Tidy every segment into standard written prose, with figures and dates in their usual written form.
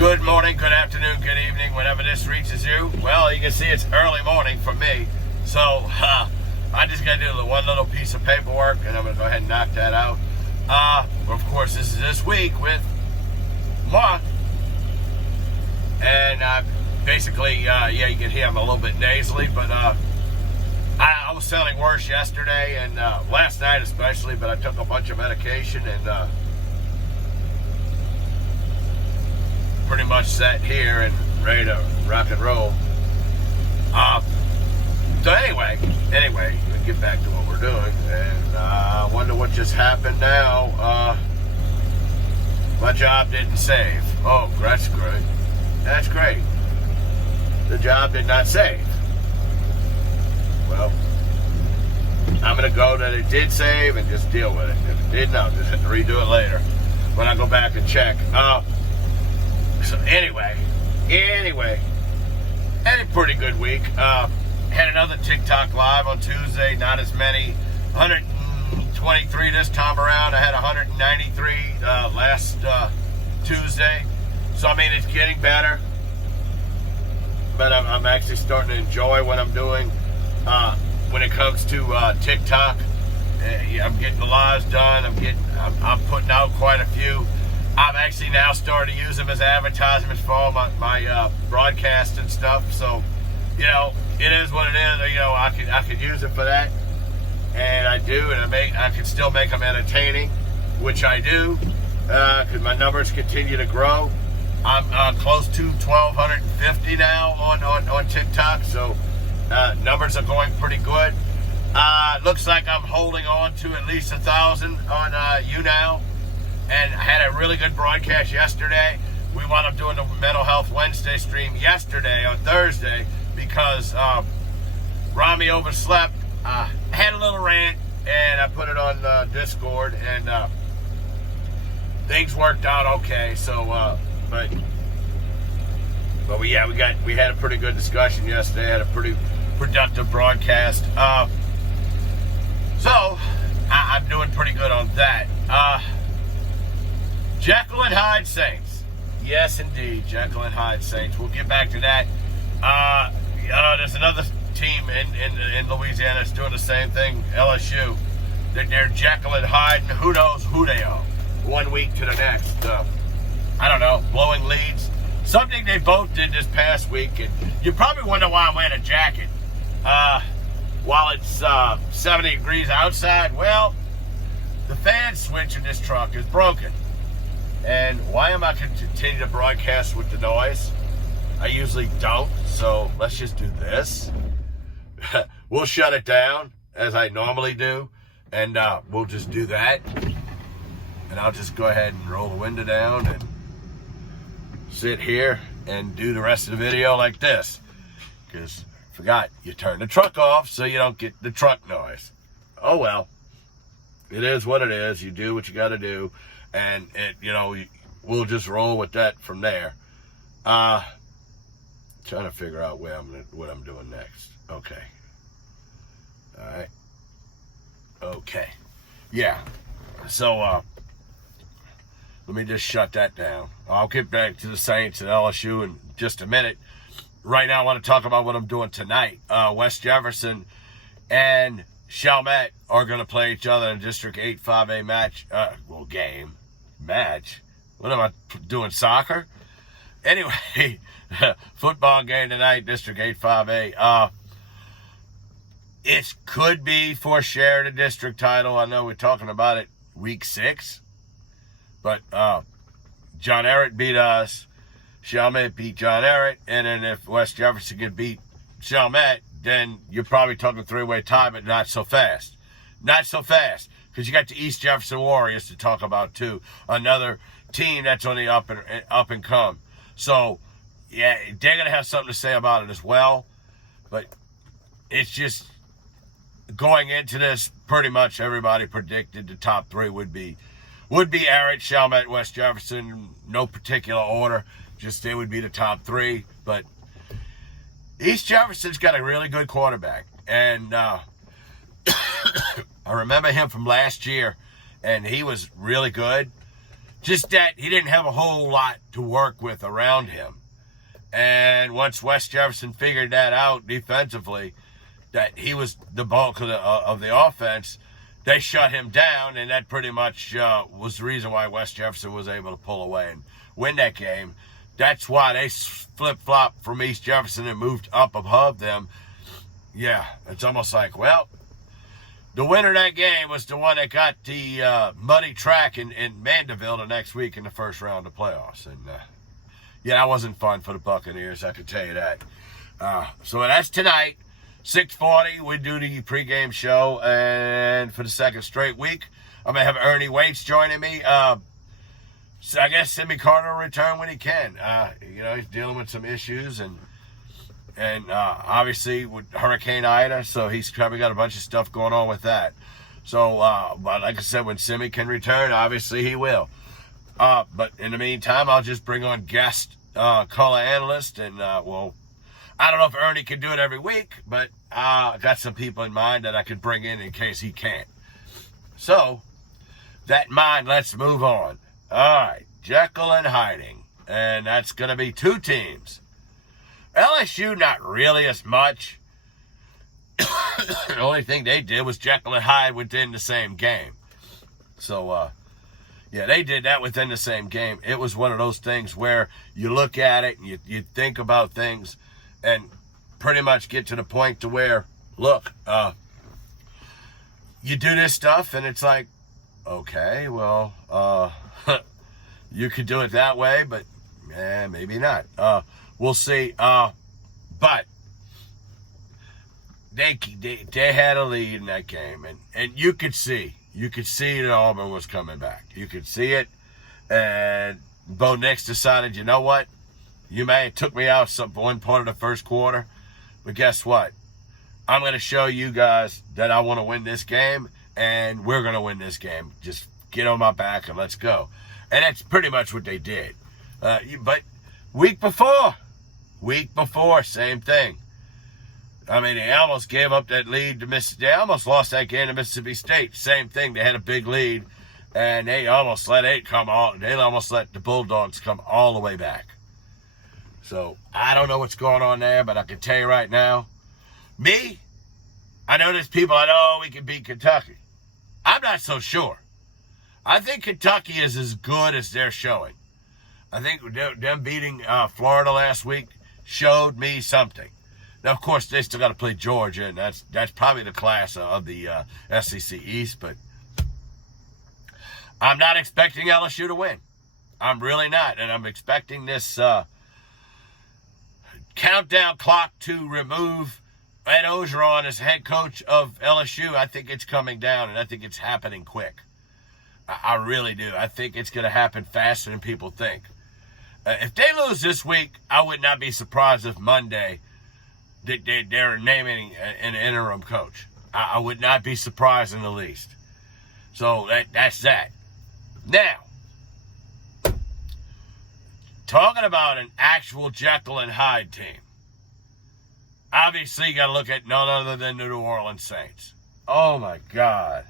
Good morning, good afternoon, good evening, whenever this reaches you. Well, you can see it's early morning for me. So, I just got to do one little piece of paperwork, and I'm going to go ahead and knock that out. Of course, this is this week with Mark. And basically, yeah, you can hear I'm a little bit nasally, but I was feeling worse yesterday and last night especially, but I took a bunch of medication and pretty much sat here and ready to rock and roll. So anyway, we'll get back to what we're doing, and I wonder what just happened now. My job didn't save. Oh, that's great. That's great. The job did not save. Well, I'm going to go that it did save and just deal with it. If it did, no, just have to redo it later when I go back and check. So anyway, had a pretty good week. Had another TikTok live on Tuesday, not as many, 123 this time around. I had 193 last Tuesday. So, I mean, it's getting better. But I'm actually starting to enjoy what I'm doing when it comes to TikTok. I'm getting the lives done. I'm putting out quite a few. I've actually now started to use them as advertisements for all my broadcasts and stuff. So, you know, it is what it is. You know, I could use it for that, and I do, and I can still make them entertaining, which I do, because my numbers continue to grow. I'm close to 1,250 now on TikTok, so numbers are going pretty good. Looks like I'm holding on to at least 1,000 on YouNow. And I had a really good broadcast yesterday. We wound up doing the Mental Health Wednesday stream yesterday on Thursday because Rami overslept. I had a little rant, and I put it on Discord, and things worked out okay. So, but we had a pretty good discussion yesterday. Had a pretty productive broadcast. So I'm doing pretty good on that. Jeckyl and Hyde Saints. Yes, indeed, Jeckyl and Hyde Saints. We'll get back to that. There's another team in Louisiana that's doing the same thing, LSU. They're Jeckyl and Hyde, and who knows who they are. 1 week to the next. I don't know, blowing leads. Something they both did this past week, and you probably wonder why I'm wearing a jacket. While it's 70 degrees outside, well, the fan switch in this truck is broken. And why am I going to continue to broadcast with the noise? I usually don't, so let's just do this. We'll shut it down, as I normally do, and we'll just do that. And I'll just go ahead and roll the window down and sit here and do the rest of the video like this. Because, forgot, you turn the truck off so you don't get the truck noise. Oh well. It is what it is. You do what you got to do. And we'll just roll with that from there. Trying to figure out what I'm doing next. Okay. All right. Okay. Yeah. So let me just shut that down. I'll get back to the Saints and LSU in just a minute. Right now, I want to talk about what I'm doing tonight. West Jefferson and Chalmette are going to play each other in District 8 5A match. What am I doing, soccer? Anyway, football game tonight, District 8 5A. It could be for share the district title. I know we're talking about it week 6. But John Ehret beat us. Chalmette beat John Ehret. And then if West Jefferson can beat Chalmette, then you're probably talking 3-way tie, but not so fast. Not so fast. Because you got the East Jefferson Warriors to talk about, too. Another team that's on the up and come. So, yeah, they're going to have something to say about it as well. But it's just going into this, pretty much everybody predicted the top 3 would be Ehret, Chalmette, West Jefferson. No particular order. Just they would be the top 3. But East Jefferson's got a really good quarterback. And I remember him from last year, and he was really good. Just that he didn't have a whole lot to work with around him. And once West Jefferson figured that out defensively, that he was the bulk of the offense, they shut him down, and that pretty much was the reason why West Jefferson was able to pull away and win that game. That's why they flip-flopped from East Jefferson and moved up above them. Yeah, it's almost like, well, the winner of that game was the one that got the muddy track in Mandeville the next week in the first round of playoffs. And, yeah, that wasn't fun for the Buccaneers, I can tell you that. So that's tonight, 6:40. We do the pregame show. And for the second straight week, I'm going to have Ernie Waits joining me. So I guess Simi Carter will return when he can. He's dealing with some issues and obviously with Hurricane Ida, so he's probably got a bunch of stuff going on with that. So, but like I said, when Simi can return, obviously he will. But in the meantime, I'll just bring on guest color analyst, and I don't know if Ernie can do it every week, but I got some people in mind that I could bring in case he can't. So, that in mind, let's move on. All right, Jeckyl and Hydeing, and that's going to be two teams. LSU, not really as much. The only thing they did was Jeckyl and Hyde within the same game. So, yeah, they did that within the same game. It was one of those things where you look at it and you think about things and pretty much get to the point to where, look, you do this stuff and it's like, okay, well, you could do it that way, but maybe not. We'll see. But they had a lead in that game, and you could see that Auburn was coming back. You could see it, and Bo Nix decided, you know what? You may have took me out one part of the first quarter, but guess what? I'm going to show you guys that I want to win this game, and we're going to win this game. Just get on my back and let's go. And that's pretty much what they did. But week before, same thing. I mean, they almost gave up that lead to Mississippi. They almost lost that game to Mississippi State. Same thing. They had a big lead, and they almost let it come all. They almost let the Bulldogs come all the way back. So I don't know what's going on there, but I can tell you right now, I know there's people that, we can beat Kentucky. I'm not so sure. I think Kentucky is as good as they're showing. I think them beating Florida last week showed me something. Now, of course, they still got to play Georgia, and that's probably the class of the SEC East, but I'm not expecting LSU to win. I'm really not, and I'm expecting this countdown clock to remove Ed Ogeron as head coach of LSU. I think it's coming down, and I think it's happening quick. I really do. I think it's going to happen faster than people think. If they lose this week, I would not be surprised if Monday they're naming an interim coach. I would not be surprised in the least. So that's that. Now, talking about an actual Jeckyl and Hyde team, obviously you got to look at none other than the New Orleans Saints. Oh, my God.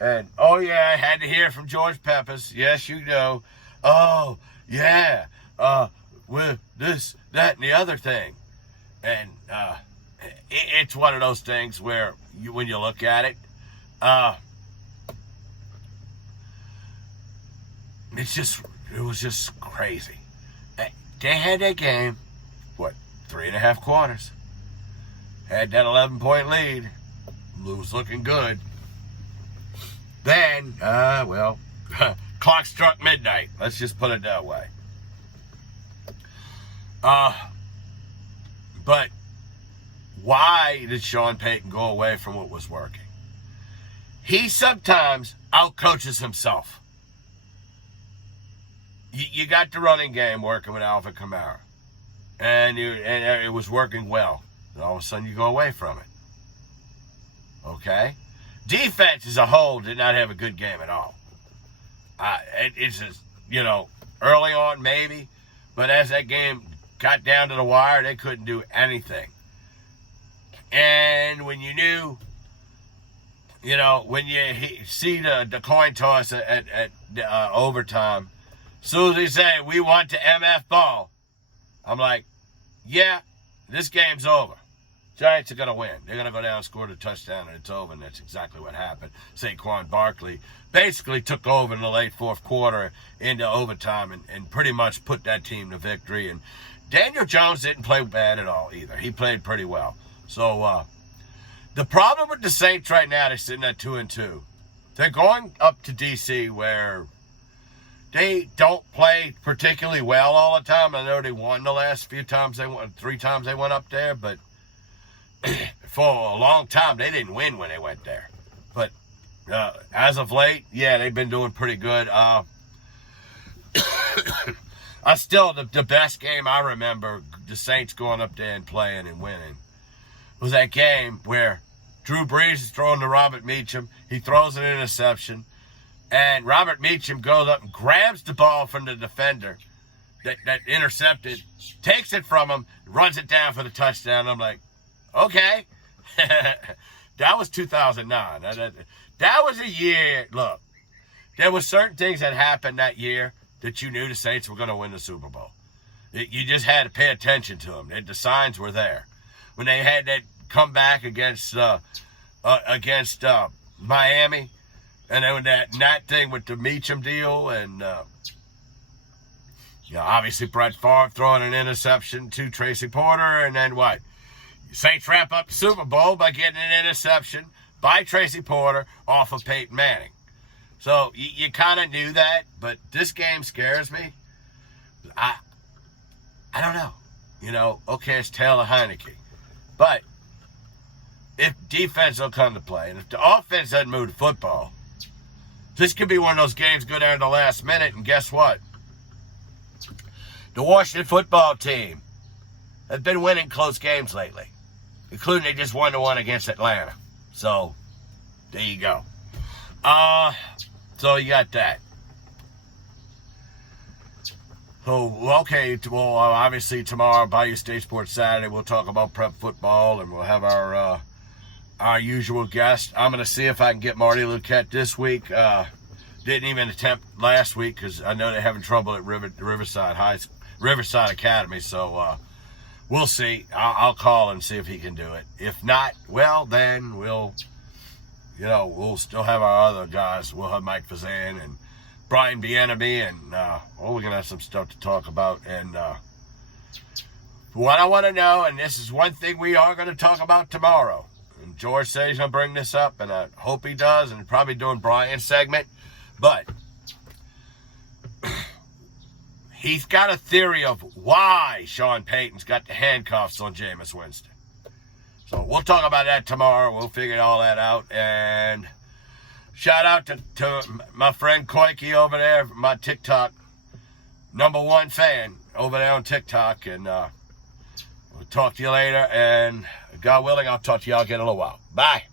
And, I had to hear from George Peppers. Yes, you know. Oh, yeah. With this, that, and the other thing. And it's one of those things where when you look at it, it was just crazy. They had that game, 3.5 quarters. Had that 11-point lead. It was looking good. Then, clock struck midnight. Let's just put it that way. But why did Sean Payton go away from what was working? He sometimes outcoaches himself. You got the running game working with Alvin Kamara, and it was working well. And all of a sudden, you go away from it. Okay? Defense as a whole did not have a good game at all. It's just, early on maybe, but as that game got down to the wire, they couldn't do anything. And when you knew, when you see the coin toss at overtime, as soon as they say, we want to MF ball, I'm like, yeah, this game's over. Giants are going to win. They're going to go down and score the touchdown, and it's over, and that's exactly what happened. Saquon Barkley basically took over in the late fourth quarter into overtime and pretty much put that team to victory. And Daniel Jones didn't play bad at all either. He played pretty well. So the problem with the Saints right now, they're sitting at 2-2. They're going up to D.C. where they don't play particularly well all the time. I know they won the last few times. 3 times they went up there, but for a long time, they didn't win when they went there. But as of late, yeah, they've been doing pretty good. Still, the best game I remember, the Saints going up there and playing and winning, was that game where Drew Brees is throwing to Robert Meacham. He throws an interception, and Robert Meacham goes up and grabs the ball from the defender that intercepted, takes it from him, runs it down for the touchdown. I'm like, okay. That was 2009. That was a year. Look, there were certain things that happened that year that you knew the Saints were going to win the Super Bowl. You just had to pay attention to them. The signs were there. When they had that comeback against Miami, and then that thing with the Meacham deal, and obviously Brett Favre throwing an interception to Tracy Porter, and then what? Saints wrap up the Super Bowl by getting an interception by Tracy Porter off of Peyton Manning. So you kind of knew that, but this game scares me. I don't know. Okay, it's Taylor Heineke. But if defense will come to play, and if the offense doesn't move the football, this could be one of those games go down to the last minute, and guess what? The Washington football team has been winning close games lately, including they just won the one against Atlanta. So, there you go. So you got that. So, okay, well, obviously tomorrow, Bayou State Sports Saturday, we'll talk about prep football, and we'll have our usual guest. I'm going to see if I can get Marty Luquette this week. Didn't even attempt last week because I know they're having trouble at Riverside Academy, so we'll see. I'll call and see if he can do it. If not, well, then we'll still have our other guys. We'll have Mike Fazan and Brian Bienemy, and we're going to have some stuff to talk about. And what I want to know, and this is one thing we are going to talk about tomorrow, and George says he's going to bring this up, and I hope he does, and probably doing Brian's segment, but he's got a theory of why Sean Payton's got the handcuffs on Jameis Winston. So we'll talk about that tomorrow. We'll figure all that out. And shout out to my friend Koike over there, my TikTok #1 fan over there on TikTok. And we'll talk to you later. And God willing, I'll talk to y'all again in a little while. Bye.